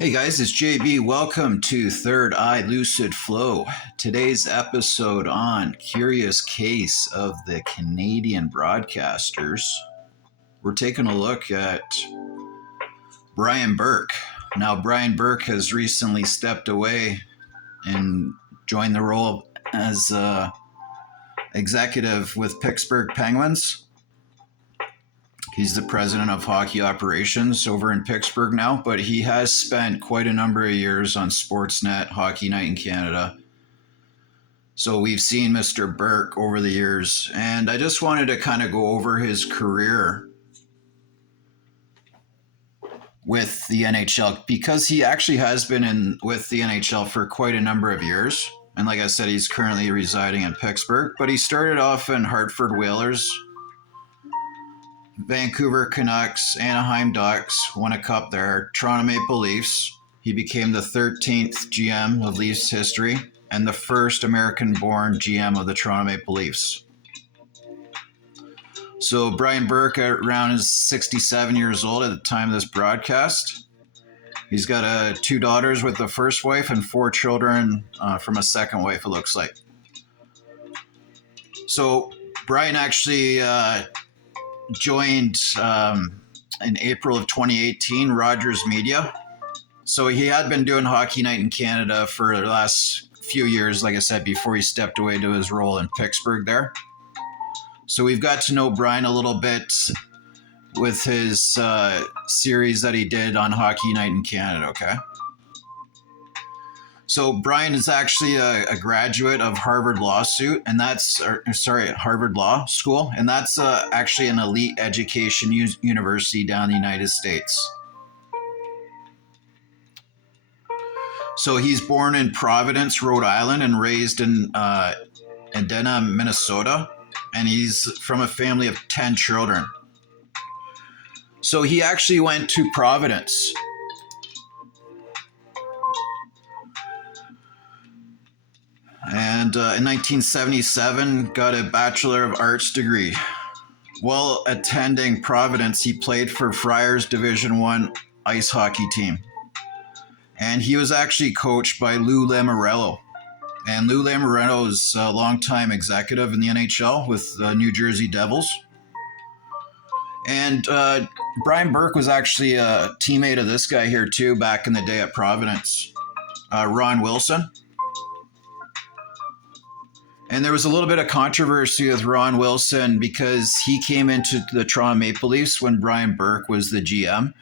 Hey guys, it's JB. Welcome to Third Eye Lucid Flow. Today's episode on Curious Case of the Canadian Broadcasters. We're taking a look at Brian Burke. Now, Brian Burke has recently stepped away and joined the role as executive with Pittsburgh Penguins. He's the president of hockey operations over in Pittsburgh now, but he has spent quite a number of years on Sportsnet, Hockey Night in Canada. So we've seen Mr. Burke over the years, and I just wanted to kind of go over his career with the NHL because he actually has been with the NHL for quite a number of years. And like I said, he's currently residing in Pittsburgh, but he started off in Hartford Whalers, Vancouver Canucks, Anaheim Ducks, won a cup there, Toronto Maple Leafs. He became the 13th GM of Leafs history and the first American-born GM of the Toronto Maple Leafs. So Brian Burke, around is 67 years old at the time of this broadcast. He's got two daughters with the first wife and 4 children from a second wife, it looks like. So Brian actually joined in April of 2018 Rogers Media. So he had been doing Hockey Night in Canada for the last few years, like I said, before he stepped away to his role in Pittsburgh there. So we've got to know Brian a little bit with his series that he did on Hockey Night in Canada, okay? So Brian is actually a graduate of Harvard Law School, and that's actually an elite education university down in the United States. So he's born in Providence, Rhode Island, and raised in Edina, Minnesota, and he's from a family of 10 children. So he actually went to Providence. And in 1977, got a Bachelor of Arts degree. While attending Providence, he played for Friars Division I ice hockey team. And he was actually coached by Lou Lamoriello. And Lou Lamoriello is a longtime executive in the NHL with the New Jersey Devils. And Brian Burke was actually a teammate of this guy here too back in the day at Providence, Ron Wilson. And there was a little bit of controversy with Ron Wilson because he came into the Toronto Maple Leafs when Brian Burke was the GM.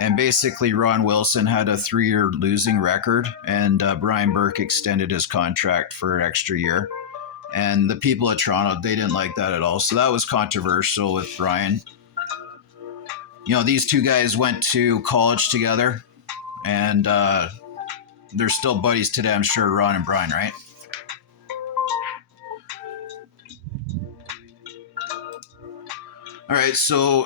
And basically Ron Wilson had a 3-year losing record, and Brian Burke extended his contract for an extra year. And the people of Toronto, they didn't like that at all. So that was controversial with Brian. You know, these two guys went to college together, and they're still buddies today, I'm sure, Ron and Brian, right? All right, so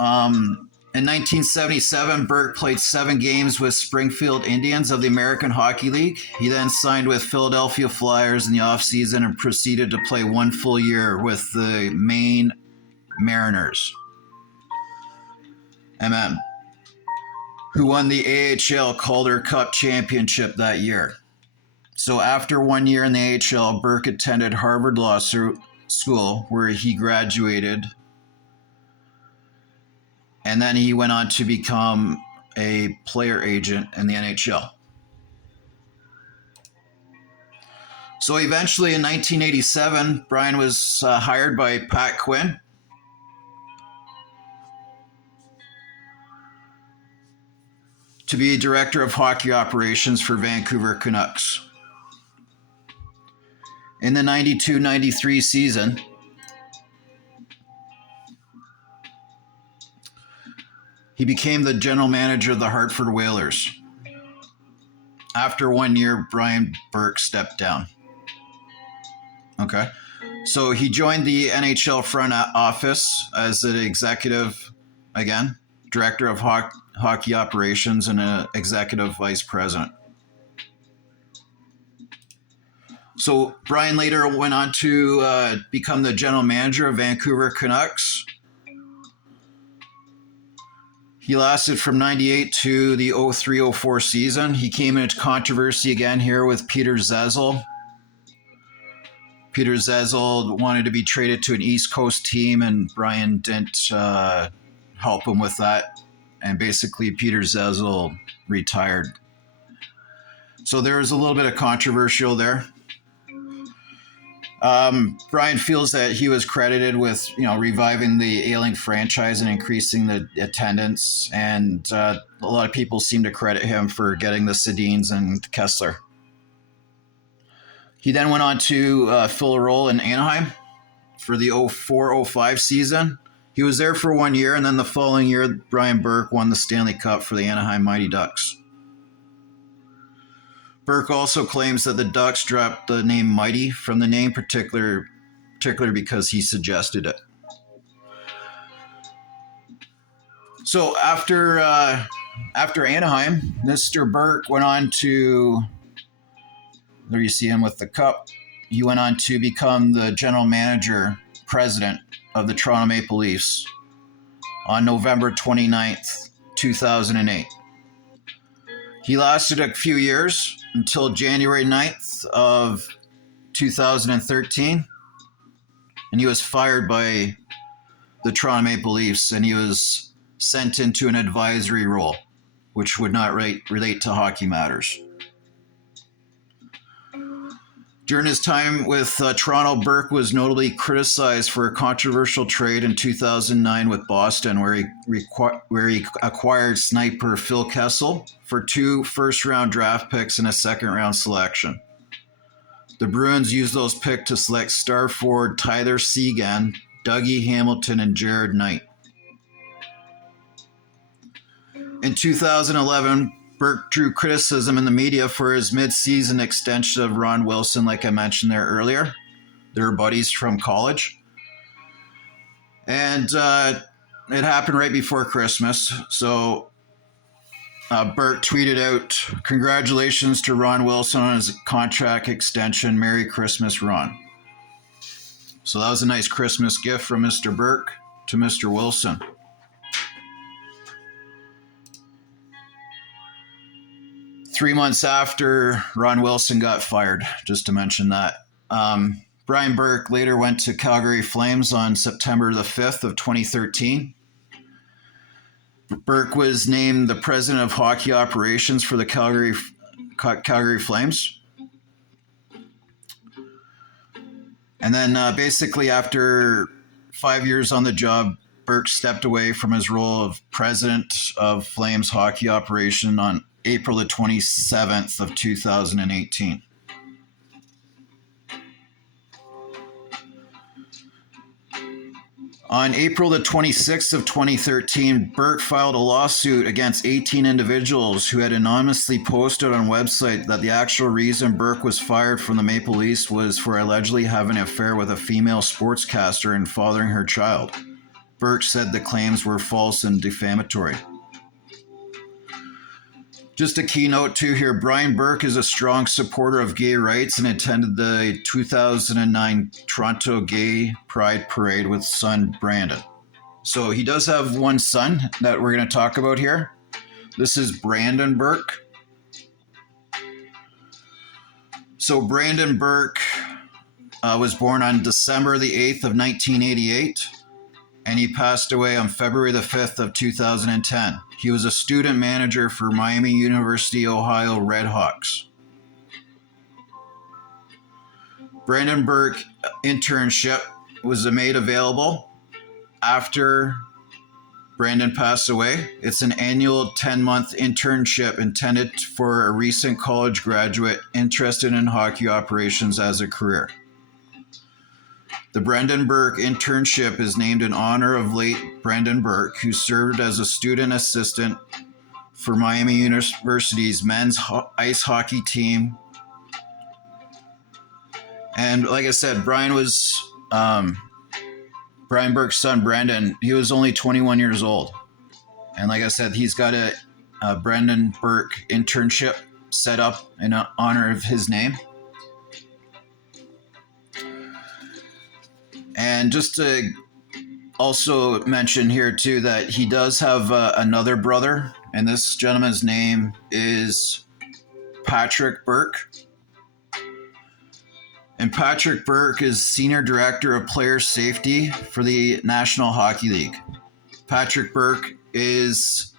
in 1977, Burke played 7 games with Springfield Indians of the American Hockey League. He then signed with Philadelphia Flyers in the offseason and proceeded to play 1 full year with the Maine Mariners, who won the AHL Calder Cup championship that year. So after 1 year in the AHL, Burke attended Harvard Law School, where he graduated. And then he went on to become a player agent in the NHL. So eventually in 1987, Brian was hired by Pat Quinn to be director of hockey operations for Vancouver Canucks. In the 92-93 season, he became the general manager of the Hartford Whalers. After 1 year, Brian Burke stepped down. Okay. So he joined the NHL front office as an executive, again, director of hockey operations and an executive vice president. So Brian later went on to become the general manager of Vancouver Canucks. He lasted from 98 to the 03-04 season. He came into controversy again here with Peter Zezel. Peter Zezel wanted to be traded to an East Coast team, and Brian didn't help him with that. And basically, Peter Zezel retired. So there was a little bit of controversial there. Brian feels that he was credited with, reviving the ailing franchise and increasing the attendance, and a lot of people seem to credit him for getting the Sedins and Kessler. He then went on to fill a role in Anaheim for the 04-05 season. He was there for 1 year, and then the following year, Brian Burke won the Stanley Cup for the Anaheim Mighty Ducks. Burke also claims that the Ducks dropped the name Mighty from the name, particularly because he suggested it. So after Anaheim, Mr. Burke went on to, there you see him with the cup, he went on to become the general manager, president of the Toronto Maple Leafs on November 29th, 2008. He lasted a few years until January 9th of 2013, and he was fired by the Toronto Maple Leafs, and he was sent into an advisory role, which would not relate to hockey matters. During his time with Toronto, Burke was notably criticized for a controversial trade in 2009 with Boston, where he acquired sniper Phil Kessel for 2 first-round draft picks and a second-round selection. The Bruins used those picks to select star forward Tyler Seguin, Dougie Hamilton, and Jared Knight. In 2011, Burke drew criticism in the media for his mid-season extension of Ron Wilson, like I mentioned there earlier. They were buddies from college. And it happened right before Christmas. So Burke tweeted out, "Congratulations to Ron Wilson on his contract extension. Merry Christmas, Ron." So that was a nice Christmas gift from Mr. Burke to Mr. Wilson. Three months after Ron Wilson got fired, just to mention that. Brian Burke later went to Calgary Flames on September the 5th of 2013. Burke was named the president of hockey operations for the Calgary Flames. And then basically after 5 years on the job, Burke stepped away from his role of president of Flames hockey operation on April the 27th of 2018. On April the 26th of 2013, Burke filed a lawsuit against 18 individuals who had anonymously posted on a website that the actual reason Burke was fired from the Maple Leafs was for allegedly having an affair with a female sportscaster and fathering her child. Burke said the claims were false and defamatory. Just a keynote too here, Brian Burke is a strong supporter of gay rights and attended the 2009 Toronto Gay Pride Parade with son Brandon. So he does have one son that we're going to talk about here. This is Brandon Burke. So Brandon Burke was born on December the 8th of 1988. And he passed away on February the 5th of 2010. He was a student manager for Miami University, Ohio Redhawks. Brandon Burke internship was made available after Brandon passed away. It's an annual 10-month internship intended for a recent college graduate interested in hockey operations as a career. The Brandon Burke internship is named in honor of late Brandon Burke, who served as a student assistant for Miami University's men's ice hockey team. And like I said, Brian Burke's son, Brandon, he was only 21 years old. And like I said, he's got a Brandon Burke internship set up in honor of his name. And just to also mention here too that he does have another brother, and this gentleman's name is Patrick Burke. And Patrick Burke is Senior Director of Player Safety for the National Hockey League. Patrick Burke is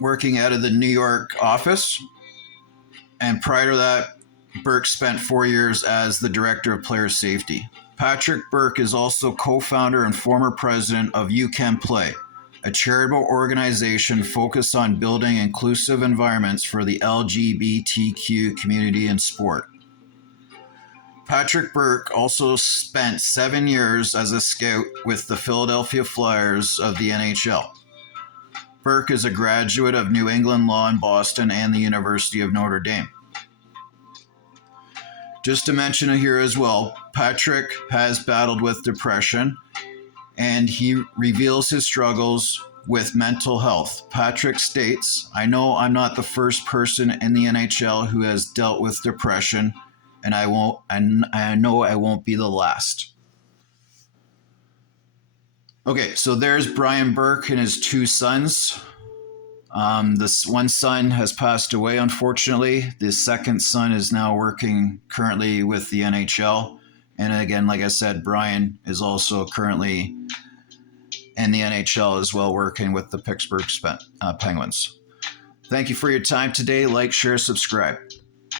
working out of the New York office. And prior to that, Burke spent 4 years as the Director of Player Safety. Patrick Burke is also co-founder and former president of You Can Play, a charitable organization focused on building inclusive environments for the LGBTQ community in sport. Patrick Burke also spent 7 years as a scout with the Philadelphia Flyers of the NHL. Burke is a graduate of New England Law in Boston and the University of Notre Dame. Just to mention here as well, Patrick has battled with depression, and he reveals his struggles with mental health. Patrick states, "I know I'm not the first person in the NHL who has dealt with depression, and I know I won't be the last." Okay, so there's Brian Burke and his 2 sons. This one son has passed away, unfortunately. The second son is now working currently with the NHL. And again, like I said, Brian is also currently in the NHL as well, working with the Pittsburgh Penguins. Thank you for your time today. Like, share, subscribe.